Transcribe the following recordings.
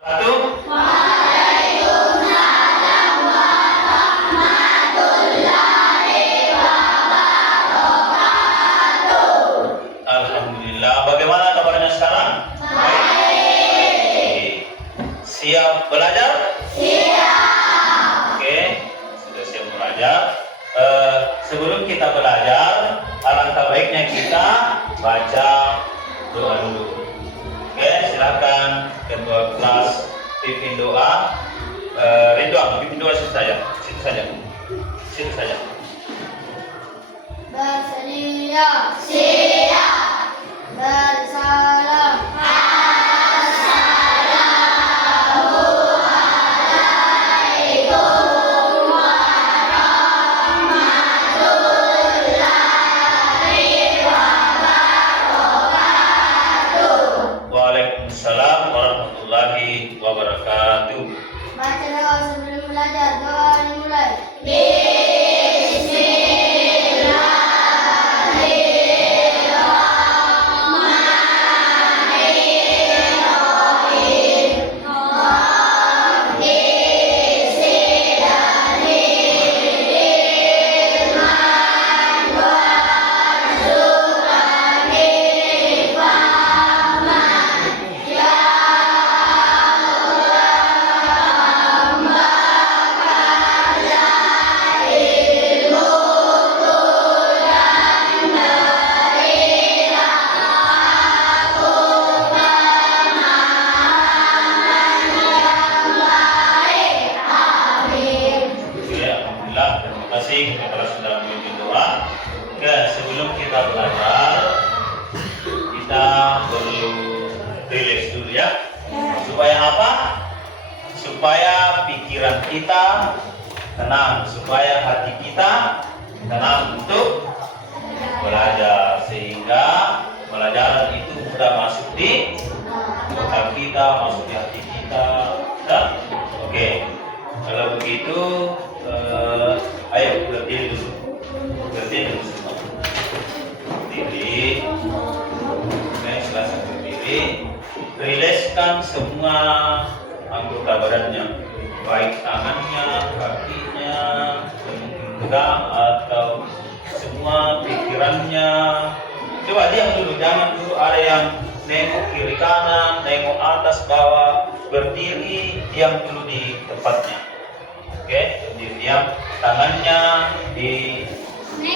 Satu. Alhamdulillah. Bagaimana kabarnya sekarang? Baik. Siap belajar? Siap. Oke, sudah siap belajar. Sebelum kita belajar, alangkah baiknya kita baca doa dulu. Oke, silakan ketua kelas pimpin doa. Ridwan, pimpin doa situ saja. Situ saja. Bersedia, siap. Bersalam, Waalaikumsalam warahmatullahi wabarakatuh. baca doa sebelum belajar. Doa dimulai. Kalau sudah memimpin doa, sebelum kita belajar, kita perlu relax dulu ya. Supaya apa? Supaya pikiran kita tenang, supaya hati kita tenang untuk belajar, sehingga pelajaran itu mudah masuk di otak kita, masuk di hati kita. Ya? Oke, kalau begitu. Ayo berdiri dulu semua. Berdiri. Silakan berdiri. Rilekskan semua anggota badannya, baik tangannya, kakinya, genggam atau semua pikirannya. Coba diam dulu, jangan dulu ada yang nengok kiri kanan, nengok atas bawah. Berdiri, diam dulu di tempatnya. Oke, berdiri diam. Tangannya di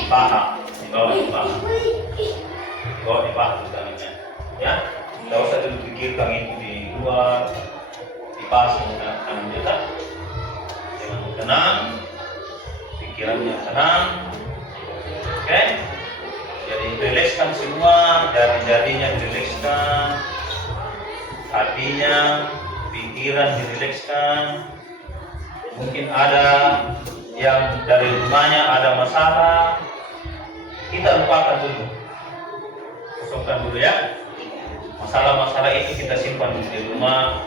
paha, di bawah di paha tangannya. Ya, tidak usah dulu pikirkan itu di luar, di paha tangannya tak. Jangan tenang, pikirannya tenang. Oke, jadi rilekskan semua, jari-jarinya dirilekskan, hatinya, pikiran dirilekskan. Mungkin ada yang dari rumahnya ada masalah, kita lupakan dulu, kosongkan dulu ya. Masalah-masalah itu kita simpan di rumah.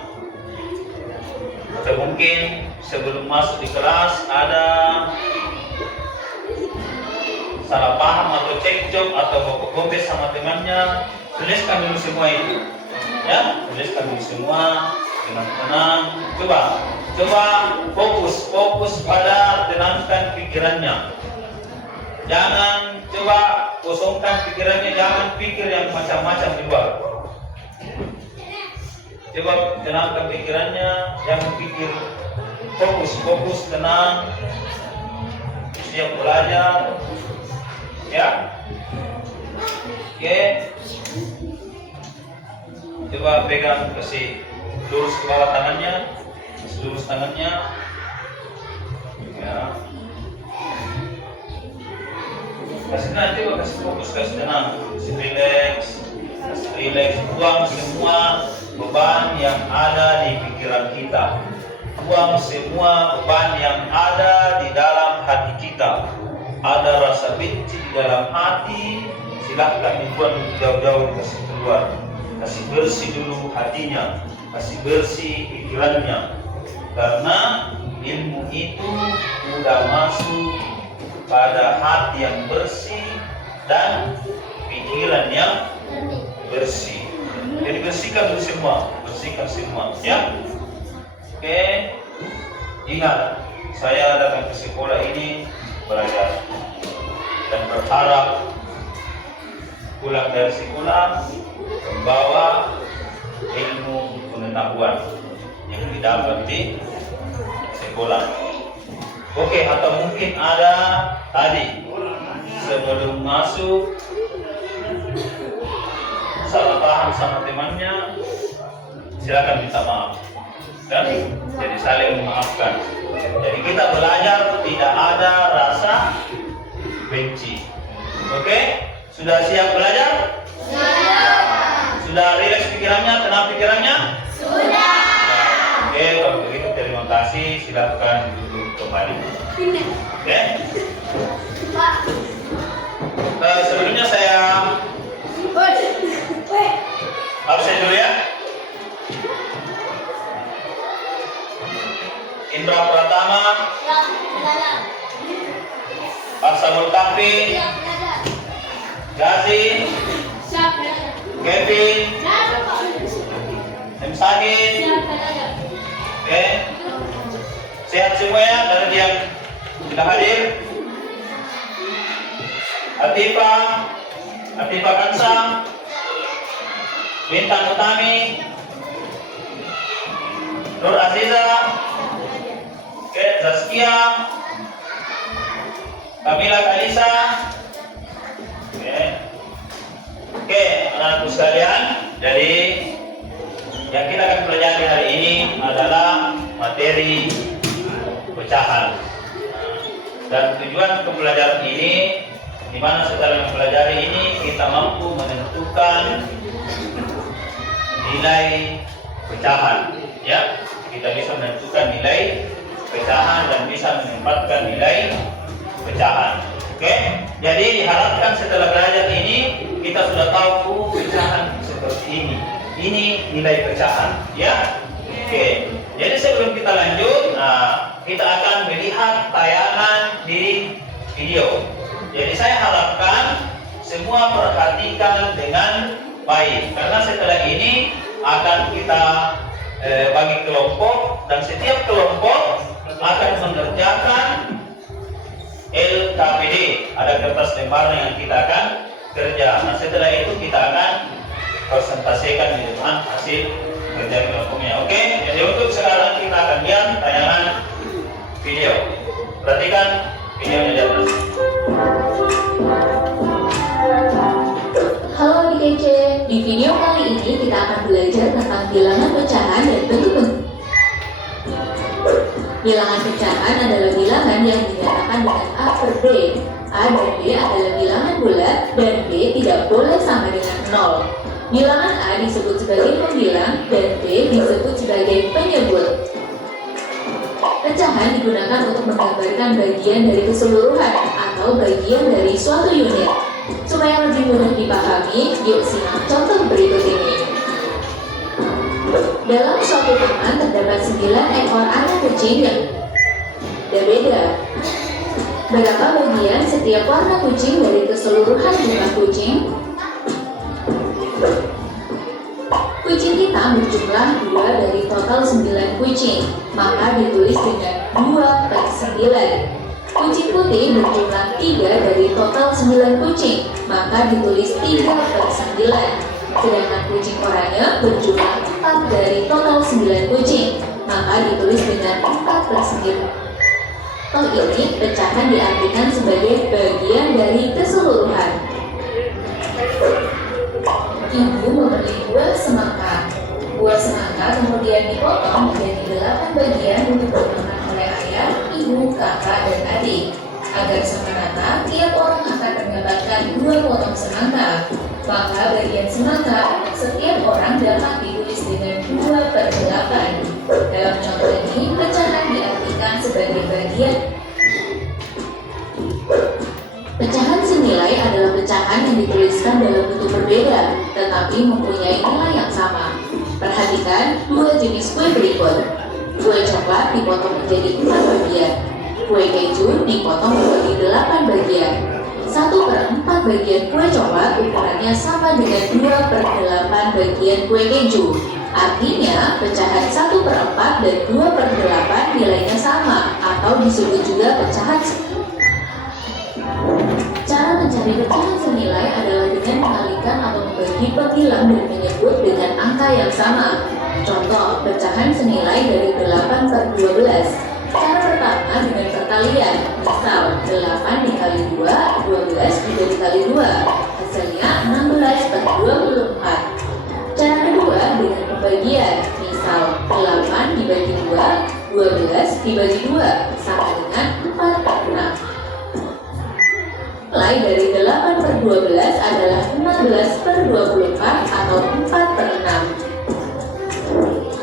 Atau mungkin sebelum masuk di kelas ada salah paham atau cekcok atau gombes sama temannya, tuliskan dulu semua itu ya, tuliskan dulu semua dengan tenang. Coba fokus pada tenangkan pikirannya. Jangan coba kosongkan pikirannya, jangan pikir yang macam-macam di luar. Coba tenangkan pikirannya, jangan pikir, fokus tenang. Siap belajar. Ya. Oke. Coba pegang, kasih lurus ke bawah tangannya. Lurus tangannya, ya. Kasih nanti, kasih fokus, kasih tenang, kasih relax, buang semua beban yang ada di pikiran kita, buang semua beban yang ada di dalam hati kita. Ada rasa benci di dalam hati, silahkan dibuang jauh-jauh, kasih keluar, kasih bersih dulu hatinya, kasih bersih pikirannya. Karena ilmu itu mudah masuk pada hati yang bersih dan pikiran yang bersih. Jadi bersihkan dulu semua, ya. Oke, ingat, saya datang ke sekolah ini belajar dan berharap pulang dari sekolah membawa ilmu pengetahuan yang didapat di sekolah. Oke, atau mungkin ada tadi sebelum masuk salah paham sama temannya, silakan minta maaf. Dan jadi saling memaafkan. Jadi kita belajar tidak ada rasa benci. Oke? Sudah siap belajar? Sudah rileks pikirannya, tenang pikirannya? Sudah. Oke, kalau begitu terima kasih. Silakan duduk kembali. Oke? Pak. Sebelumnya saya absen dulu ya. Indra Pratama, Siap belajar. Arsamul Kahfi, Siap belajar. Gazi, Siap belajar. Kevin, M. Sagid. Siap belajar. Oke, sehat semua ya dari yang sudah hadir. Atifa Kansa, Bintang Utami, Nur Aziza, oke, Zaskia, Kamila Kalisa, oke, anak-anakku sekalian. Jadi yang kita akan pelajari hari ini adalah materi pecahan. Dan tujuan pembelajaran ini, di mana setelah mempelajari ini kita mampu menentukan nilai pecahan, ya. Kita bisa menentukan nilai pecahan dan bisa menempatkan nilai pecahan. Oke, jadi diharapkan setelah belajar ini kita sudah tahu pecahan seperti ini. Ini nilai pecahan, ya. Oke, jadi sebelum kita lanjut, kita akan melihat tayangan di video. Jadi saya harapkan semua perhatikan dengan baik, karena setelah ini akan kita bagi kelompok dan setiap kelompok akan mengerjakan LKPD. Ada kertas lembaran yang kita akan kerja. Nah, setelah itu kita akan presentasikan di depan hasil kerja kelompoknya. Oke, jadi untuk sekarang kita akan lihat tayangan video. Perhatikan videonya di atas. Halo adik kece, di video kali ini kita akan belajar tentang bilangan pecahan dan bentuk-bentuk. Bilangan pecahan adalah bilangan yang dinyatakan dengan A per B. A dan B adalah bilangan bulat dan B tidak boleh sama dengan 0. Bilangan A disebut sebagai pembilang dan B disebut sebagai penyebut. Pecahan digunakan untuk menggambarkan bagian dari keseluruhan atau bagian dari suatu unit. Supaya lebih mudah dipahami, yuk simak contoh berikut ini. Dalam suatu taman terdapat 9 ekor anak kucing yang berbeda. Berapa bagian setiap warna kucing dari keseluruhan jumlah kucing? Kucing kita berjumlah 2 dari total 9 kucing, maka ditulis dengan 2 per 9. Kucing putih berjumlah 3 dari total 9 kucing, maka ditulis 3 per 9. Sedangkan kucing oranye berjumlah 4 dari total 9 kucing, maka ditulis dengan 4 per 9. Toh ini pecahan diartikan sebagai bagian dari keseluruhan. Ibu membeli buah semangka. Buah semangka kemudian dipotong menjadi 8 bagian untuk dimakan oleh ayah, ibu, kakak, dan adik. Agar sama rata, tiap orang akan mendapatkan 2 potong semangka. Maka bagian semangka setiap orang dapat ditulis dengan 2 per 8. Dalam contoh ini, pecahan diartikan sebagai bagian. Pecahan senilai adalah pecahan yang dituliskan dalam bentuk berbeda, tetapi mempunyai nilai yang sama. Perhatikan 2 jenis kue berikut. Kue coklat dipotong menjadi 4 bagian. Kue keju dipotong menjadi 8 bagian. 1 per 4 bagian kue coklat ukurannya sama dengan 2 per 8 bagian kue keju. Artinya, pecahan 1/4 dan 2/8 nilainya sama, atau disebut juga pecahan. Cara mencari pecahan senilai adalah dengan mengalihkan atau membagi penghilang dan menyebut dengan angka yang sama. Contoh, pecahan senilai dari 8/12. Cara pertama dengan perkalian, misal 8 dikali 2, 12 juga dikali 2, hasilnya 16/24. Cara kedua dengan pembagian, misal 8 dibagi 2, 12 dibagi 2, sama dengan 4/6. Nilai dari 8/12 adalah 16/24 atau 4/6.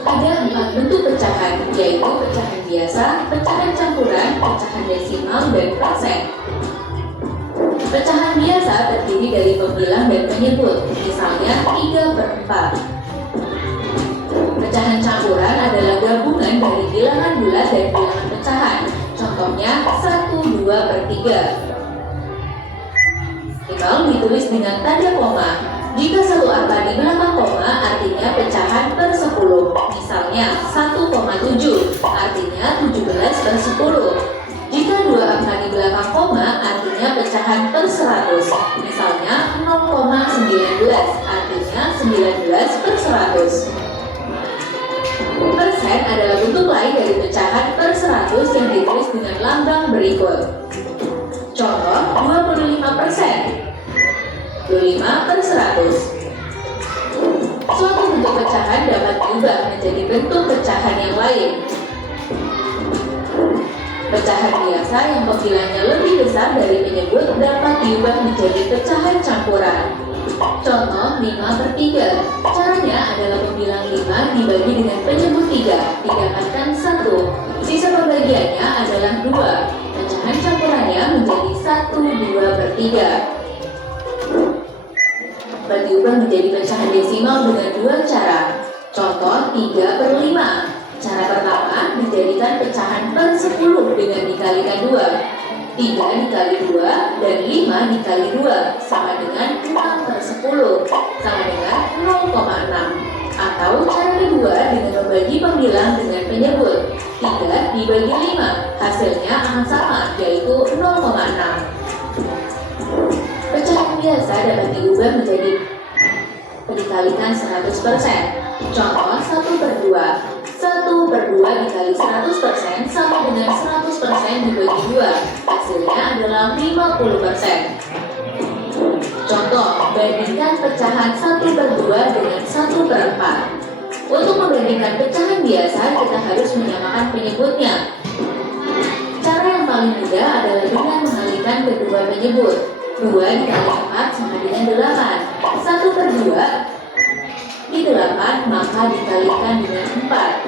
Ada 4 bentuk pecahan, yaitu pecahan biasa, pecahan campuran, pecahan desimal, dan persen. Pecahan biasa terdiri dari pembilang dan penyebut, misalnya 3/4. Pecahan campuran adalah gabungan dari bilangan bulat dan bilangan pecahan, contohnya 1, 2/3. Nol ditulis dengan tanda koma. Jika satu angka di belakang koma, artinya pecahan per 10. Misalnya 1,7, artinya 17/10. Jika dua angka di belakang koma, artinya pecahan per 100. Misalnya 0,19, artinya 19/100. Persen adalah bentuk lain dari pecahan per 100 yang ditulis dengan lambang berikut. Contoh, 25%. 25/100. Suatu bentuk pecahan dapat diubah menjadi bentuk pecahan yang lain. Pecahan biasa yang pembilangnya lebih besar dari penyebut dapat diubah menjadi pecahan campuran. Contoh 5/3. Caranya adalah pembilang 5 dibagi dengan penyebut 3 didapatkan 1. Sisa pembagiannya adalah 2. Pecahan campurannya menjadi 1, 2/3. Diubah menjadi pecahan desimal dengan dua cara. Contoh 3/5. Cara pertama dijadikan pecahan per 10 dengan dikalikan 2. 3 dikali 2 dan 5 dikali 2 sama dengan 6/10 sama dengan 0,6. Atau cara kedua dengan membagi pembilang dengan penyebut 3 dibagi 5, hasilnya akan sama, yaitu 0,6. Pecahan biasa dapat diubah menjadi dikalikan 100%. Contoh 1/2. 1/2 dikali 100% sama dengan 100% dibagi 2. Hasilnya adalah 50%. Contoh, bandingkan pecahan 1/2 dengan 1/4. Untuk membandingkan pecahan biasa, kita harus menyamakan penyebutnya. Cara yang paling mudah adalah dengan mengalihkan kedua penyebut. 2 dikali 4 sama dengan 8. 1/2 di 8 maka dikalikan dengan 4.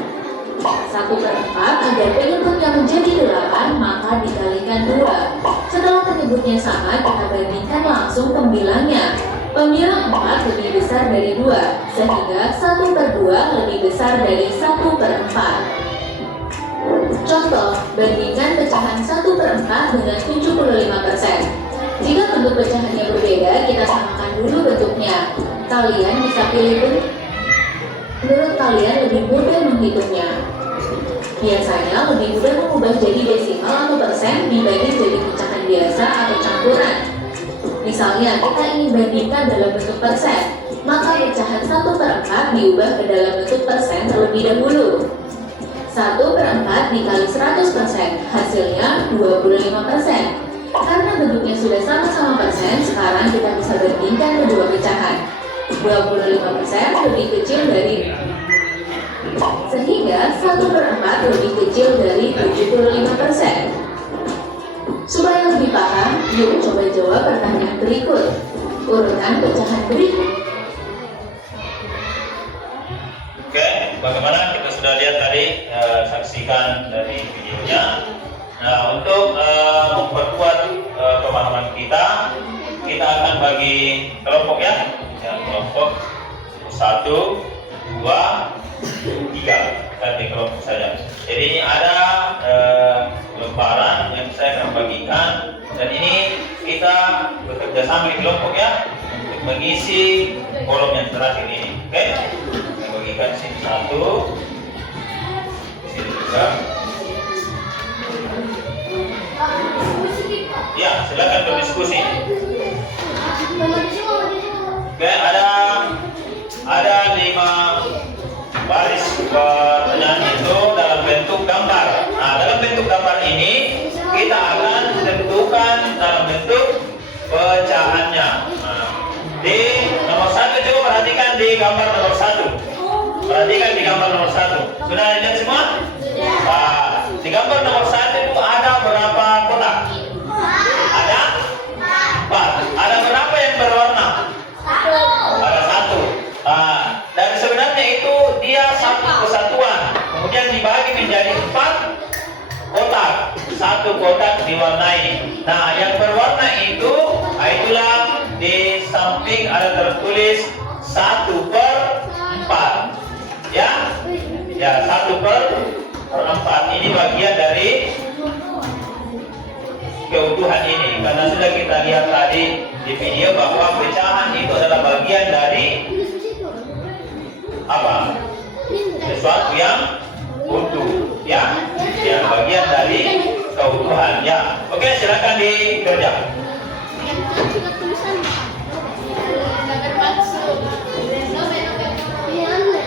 1/4 agar penyebutnya menjadi 8 maka dikalikan 2. Setelah penyebutnya sama, kita bandingkan langsung pembilangnya. Pembilang 4 lebih besar dari 2, sehingga 1/2 lebih besar dari 1/4. Contoh, bandingkan pecahan 1/4 dengan 75%. Jika bentuk pecahannya berbeda, kita samakan dulu bentuknya. Kalian bisa pilih bentuk menurut kalian lebih mudah menghitungnya. Biasanya lebih mudah mengubah jadi desimal atau persen dibanding jadi pecahan biasa atau campuran. Misalnya, kita ingin bandingkan dalam bentuk persen, maka pecahan 1/4 diubah ke dalam bentuk persen terlebih dahulu. 1/4 dikali 100%, hasilnya 25%. Karena bentuknya sudah sama-sama persen, sekarang kita bisa bandingkan kedua pecahan. 25% lebih kecil dari, sehingga 1/4 lebih kecil dari 75%. Supaya lebih paham, yuk coba jawab pertanyaan berikut. Urutan pecahan berikut. Oke, bagaimana kita sudah lihat tadi, saksikan dari videonya. Nah, untuk memperkuat pemahaman kita akan bagi kelompok ya, kelompok 1, 2, 3 tadi kelompok saja. Jadi ini ada lembaran yang saya akan bagikan, dan ini kita bekerja sama di kelompok ya untuk mengisi kolom yang terakhir ini. Oke, saya bagikan sini. Satu. Sini juga. Ya, silakan berdiskusi. Oke, ada 5 baris pertanyaan itu dalam bentuk gambar. Nah, dalam bentuk gambar ini kita akan tentukan dalam bentuk pecahannya. Nah, di nomor 1 coba perhatikan di gambar nomor 1. Perhatikan di gambar nomor 1. Sudah lihat semua? Nah, di gambar nomor 1 itu ada berapa kotak? Ada 4. Ada berapa yang berwarna? Ada 1. Dan sebenarnya itu dia satu kesatuan. Kemudian dibagi menjadi 4 kotak. 1 kotak diwarnai. Nah, yang berwarna itu, itulah di samping ada tertulis 1/4. Ya, 1/4. Ini bagian dari keutuhan ini, karena sudah kita lihat tadi di video bahwa pecahan itu adalah bagian dari apa? Sesuatu yang utuh, ya, bagian dari keutuhan, ya. Oke, silakan dikerja.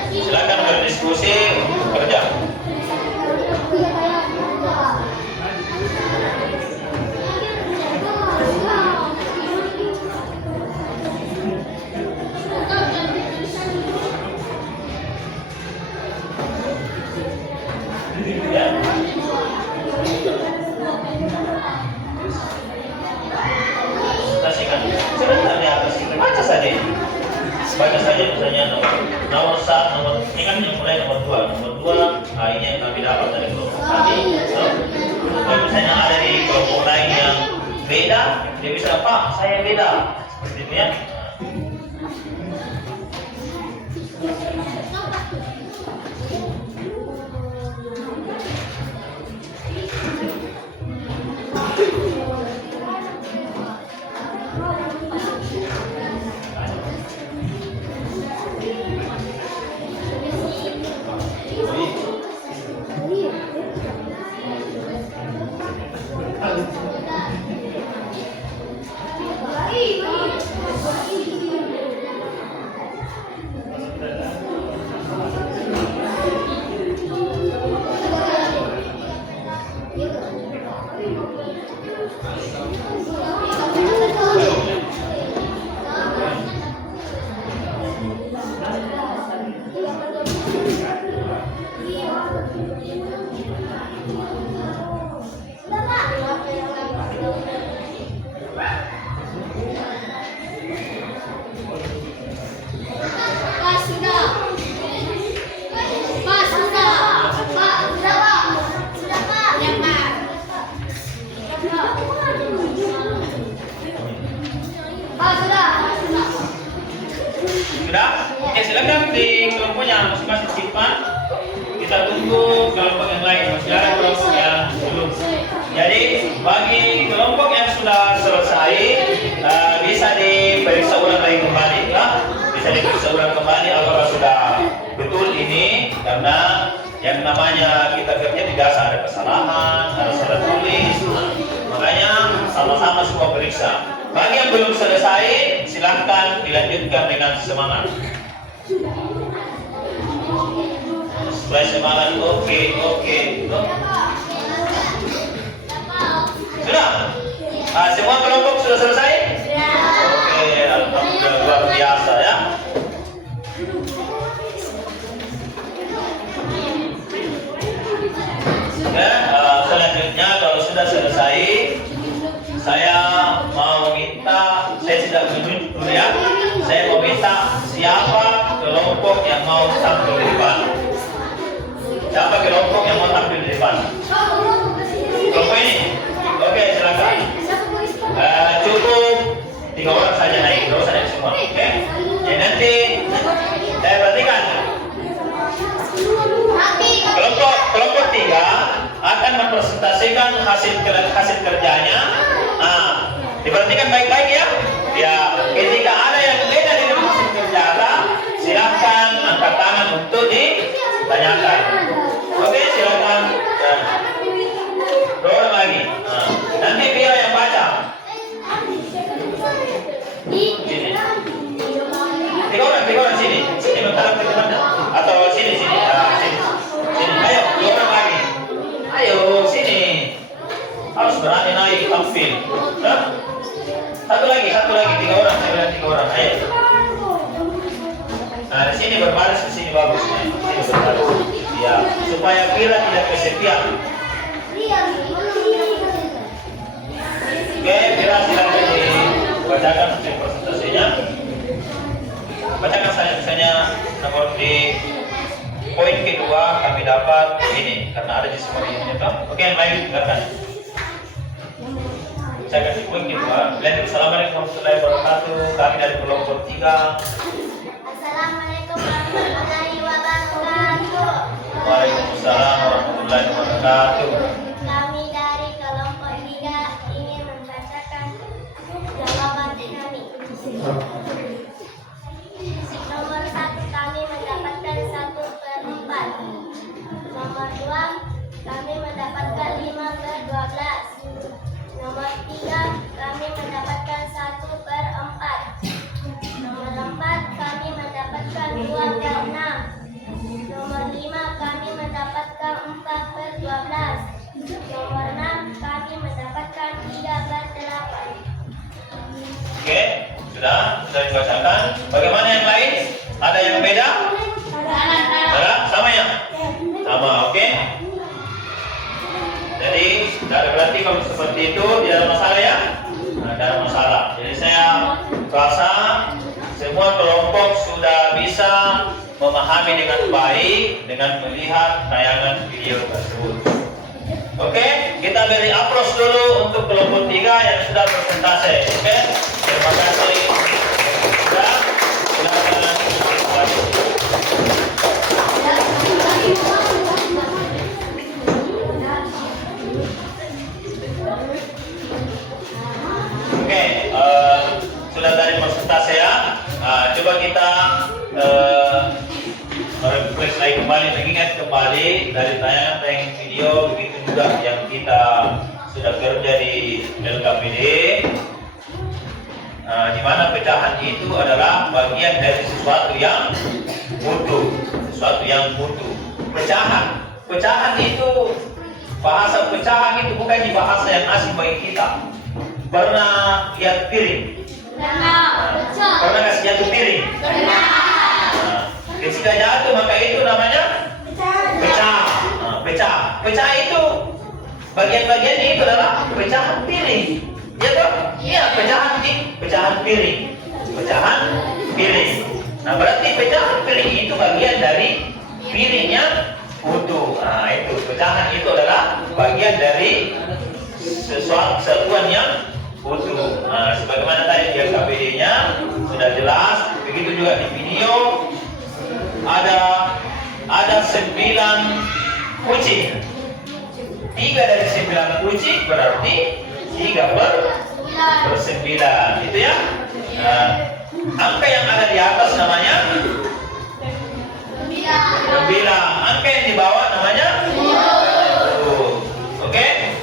Silakan berdiskusi, kerja. Ya. Kasihkan sebentar di atas ini. Baca saja. Baca saja misalnya nomor 1, nomor ini kan yang mulai nomor 2. Nomor 2, ini yang kami dapat dari kelompok tadi. Kalau misalnya ada di kelompok lain yang beda, dia bisa Pak, saya beda. Seperti itu ya. Sudah? Oke, silakan di kelompoknya masing-masing simpan. Kita tunggu kelompok yang lain. Masih ada kelompok yang belum. Jadi bagi kelompok yang sudah selesai bisa diperiksa ulang lagi kembali, ya? Bisa diperiksa ulang kembali apakah sudah betul ini, karena yang namanya kita kerja tidak ada kesalahan, ada salah tulis. Makanya sama-sama semua periksa. Bagi yang belum selesai, silahkan dilanjutkan dengan semangat. Supaya semangat, oke. Sudah? Semua kelompok sudah selesai? Oke, alhamdulillah, luar biasa ya. Selanjutnya kalau sudah selesai, saya mau minta, saya tidak menunjuk dulu ya. Saya mau minta siapa kelompok yang mau tampil di depan. Siapa kelompok yang mau tampil di depan? Kelompok ini? Oke, silakan. Cukup 3 orang saja naik, tidak usah naik semua. Oke? Jadi nanti saya perhatikan. Kelompok 3 akan mempresentasikan hasil kerjanya. Diperhatikan baik-baik ya. Ya, ketika ada yang beda dengan hasil kerja, silakan angkat tangan untuk tanyakan. Oke, silakan. Dan dua orang lagi. Nanti biar yang baca. Sini. Tiga orang sini. Sini menghadap ke depan. Atau sini. Sini. Ayo, dua orang lagi. Ayo, sini. Harus berani naik tampil. Satu lagi. Tiga orang. Saya bilang 3 orang. Ayo. Nah, di sini berbaris, di sini bagus. Sini berbaris. Ya, supaya Vira tidak kesepian. Oke, Vira silakan dibacakan hasil presentasinya. Bacakan saya misalnya nomor di poin kedua kami dapat ini karena ada di semua ini. Oke, baik, silakan. Saya kasih poin kedua. Assalamualaikum warahmatullahi wabarakatuh. Kami dari kelompok 3. Assalamualaikum warahmatullahi wabarakatuh. Waalaikumsalam warahmatullahi wabarakatuh. Kami dari kelompok 3 ingin membacakan jawaban kami. Nomor 1 kami mendapatkan 1/4. Nomor 2 kami mendapatkan 5/12. Nomor 3 kami mendapatkan 1/4. Nomor 4 kami mendapatkan 2/6. Nomor 5 kami mendapatkan 4/12. Nomor 6 kami mendapatkan 3/8. Oke, sudah dibacakan. Bagaimana yang lain? Ada yang beda? Ada? Sama ya? Sama, oke. Jadi, berarti kalau seperti itu tidak ada masalah ya? Nah, tidak ada masalah. Jadi saya rasa semua kelompok sudah bisa memahami dengan baik dengan melihat tayangan video tersebut. Oke, kita beri aplaus dulu untuk kelompok 3 yang sudah presentasi. Oke, terima kasih. Sudah, silakan. Oke, sudah dari presentasi ya. Coba kita refresh lagi kembali, mengingat kembali dari tayangan video, begitu juga yang kita sudah kerja di LKPD, di mana pecahan itu adalah bagian dari sesuatu yang utuh, Pecahan itu, bahasa pecahan itu bukan di bahasa yang asing bagi kita. Pernah lihat piring? Pernah kasih jatuh piring? Ketika jatuh maka itu namanya pecah. Pecah itu bagian-bagiannya itu adalah pecahan piring. Ya toh? Iya, pecahan piring. Nah, berarti pecahan piring itu bagian dari piringnya utuh. Nah, itu pecahan itu adalah bagian dari satuan yang utuh. Nah, sebagaimana tadi di LKPD-nya sudah jelas, begitu juga di video. Ada 9 kucing. 3 dari 9 kucing berarti 3/9. Itu ya. Nah, angka yang ada di atas namanya 9. Angka yang di bawah namanya 10. Oke.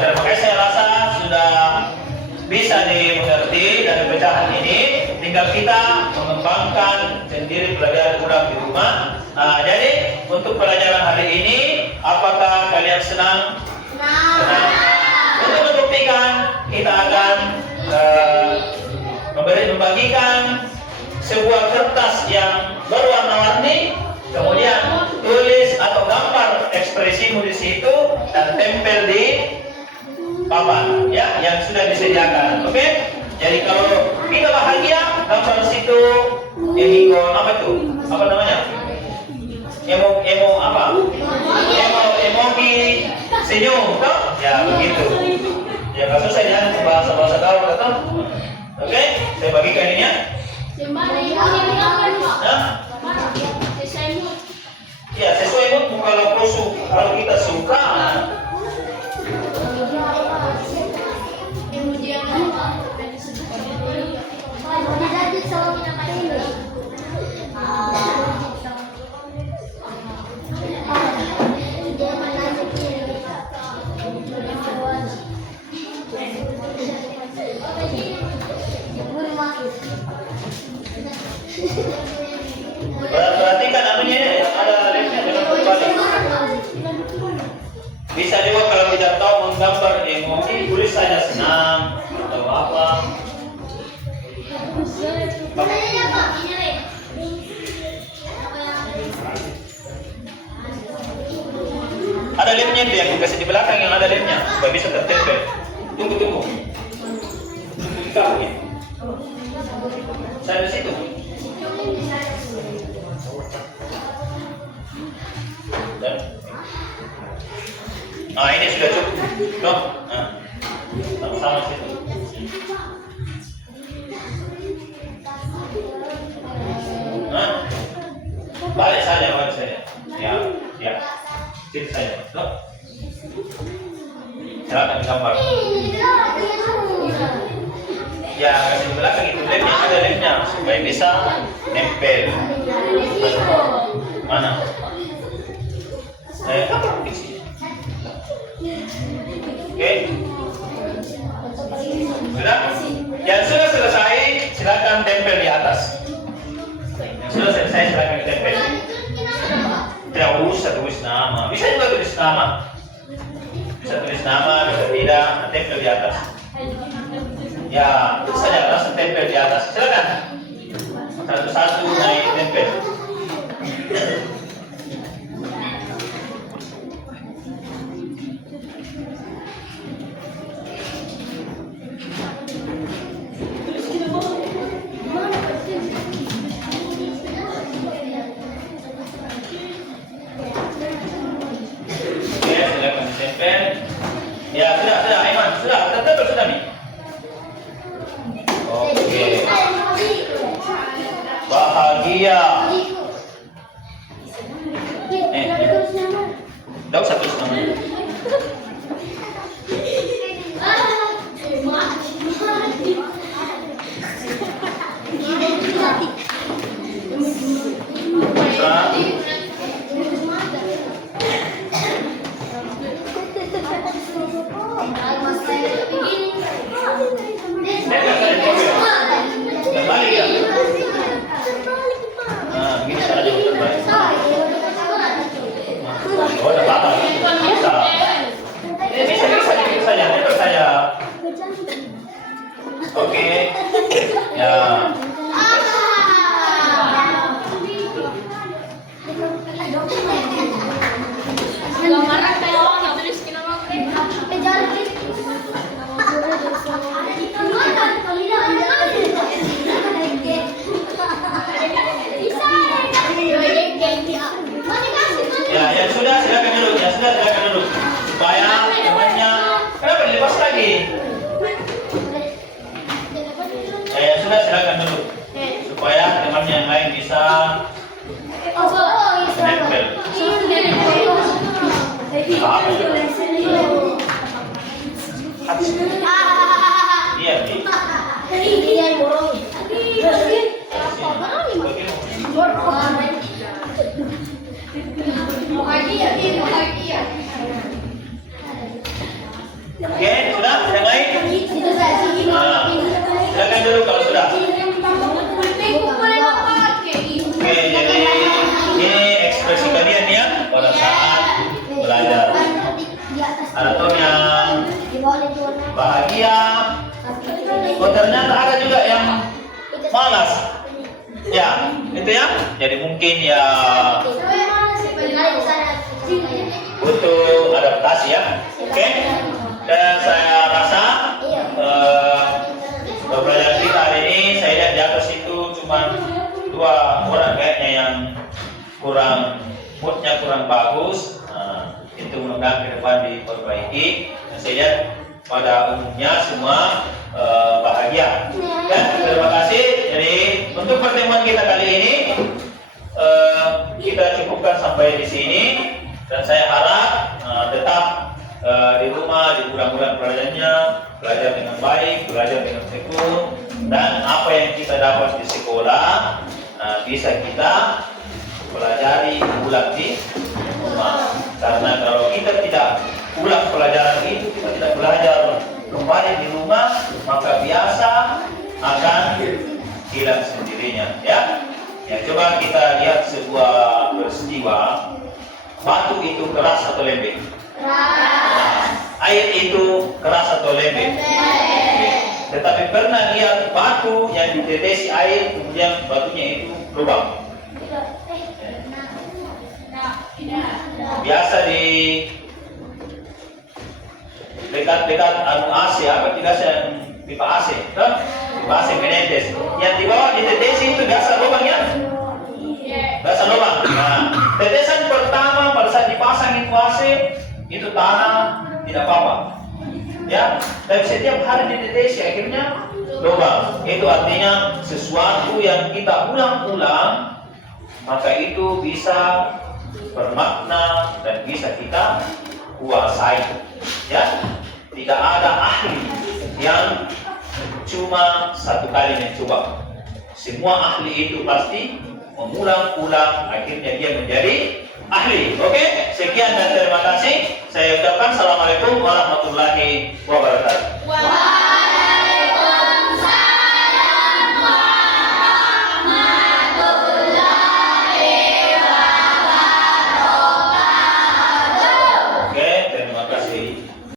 Terima kasih, saya rasa sudah bisa dimengerti dari pecahan ini. Tinggal kita mengembangkan sendiri, belajar kurang di rumah. Nah, jadi untuk pelajaran hari ini, apakah kalian senang? Senang. Untuk membuktikan, kita akan membagikan sebuah kertas yang berwarna-warni, kemudian tulis atau gambar ekspresimu di situ dan tempel di papan ya yang sudah disediakan. Oke? Jadi kalau kita bahagia, gambar situ emoticon apa itu? Apa namanya? Emoji senyum, toh? Ya begitu. Ya nggak susah ya bahasa gaul, toh? Oke? Saya bagikan ini ya. Ya sesuai mood. Kalau kita suka. Bisa juga kalau tidak tahu menggambar emoji, tulis saja senang atau apa. Ini apa? Ini nih. Ada lemnya itu yang kasih di belakang yang ada lemnya supaya bisa tertempel. Tunggu. Kami. Saya di situ. Dan, ini sudah cukup. Loh, sama-sama situ. Balik saja. Ya. Situ saja. Loh. Silakan gambar. Ya, kasih belakang itu lemnya, ada lemnya supaya bisa nempel. Mana? Apa di sini? Oke. Sudah? Yang sudah selesai, silakan tempel di atas. Yang sudah selesai, silakan tempel. Tidak usah tulis nama. Bisa juga tulis nama. Bisa tulis nama, bisa tidak. Tempel di atas. Ya, itu saja langsung tempel di atas. Silakan. Satu-satu naik tempel. Oke, silakan tempel. Ya, sudah, Aiman. Sudah, tempel sudah nih. Oke. Bahagia. Tidak usah tulis nama. Terbalik ya? Begini caranya terbalik. Oh, ada apa? Bisa. Bisa saja. Oke. Ya. Ya, yang sudah silakan duduk. Supaya temannya, kenapa dilepas lagi? Ya, yang sudah silakan duduk. Supaya temannya yang lain bisa nempel. Iya, Bi. Oke, sudah? Yang lain? Silakan dulu kalau sudah. Oke, jadi ini ekspresi kalian ya pada saat belajar. Ada tuh yang bahagia. Oh, ternyata ada juga yang malas. Ya, itu ya. Jadi mungkin ya butuh adaptasi ya. Oke. Dan saya rasa pembelajaran kita hari ini saya lihat di atas itu cuma 2 orang kayaknya yang moodnya kurang bagus. Itu mudah-mudahan ke depan diperbaiki. Dan saya lihat pada umumnya semua bahagia. Dan terima kasih. Jadi untuk pertemuan kita kali ini kita cukupkan sampai di sini. Dan saya harap tetap di rumah dikurang-kurang pelajarannya, belajar dengan baik, belajar dengan tekun, dan apa yang kita dapat di sekolah bisa kita pelajari ulang di rumah. Karena kalau kita tidak ulang pelajaran itu, kita tidak belajar kembali di rumah, maka biasa akan hilang sendirinya. Ya, coba kita lihat sebuah peristiwa. Batu itu keras atau lembek? Air itu keras atau lembek? Tetapi pernah lihat batu yang ditetesi air, kemudian batunya itu lubang? Biasa di dekat-dekat AC, apa tidak yang pipa AC, kan? Pipa AC menetes. Yang di bawah ditetesi itu biasa lubang ya? Biasa lubang. Nah, tetesan pertama pada saat dipasang itu AC, itu tanah tidak apa-apa. Ya, tapi setiap hari ditetesi akhirnya lubang. Itu artinya sesuatu yang kita ulang-ulang, maka itu bisa bermakna dan bisa kita kuasai. Ya, tidak ada ahli yang cuma satu kali mencoba. Semua ahli itu pasti mengulang-ulang, akhirnya dia menjadi ahli. Oke, sekian dan terima kasih. Saya ucapkan assalamualaikum warahmatullahi wabarakatuh.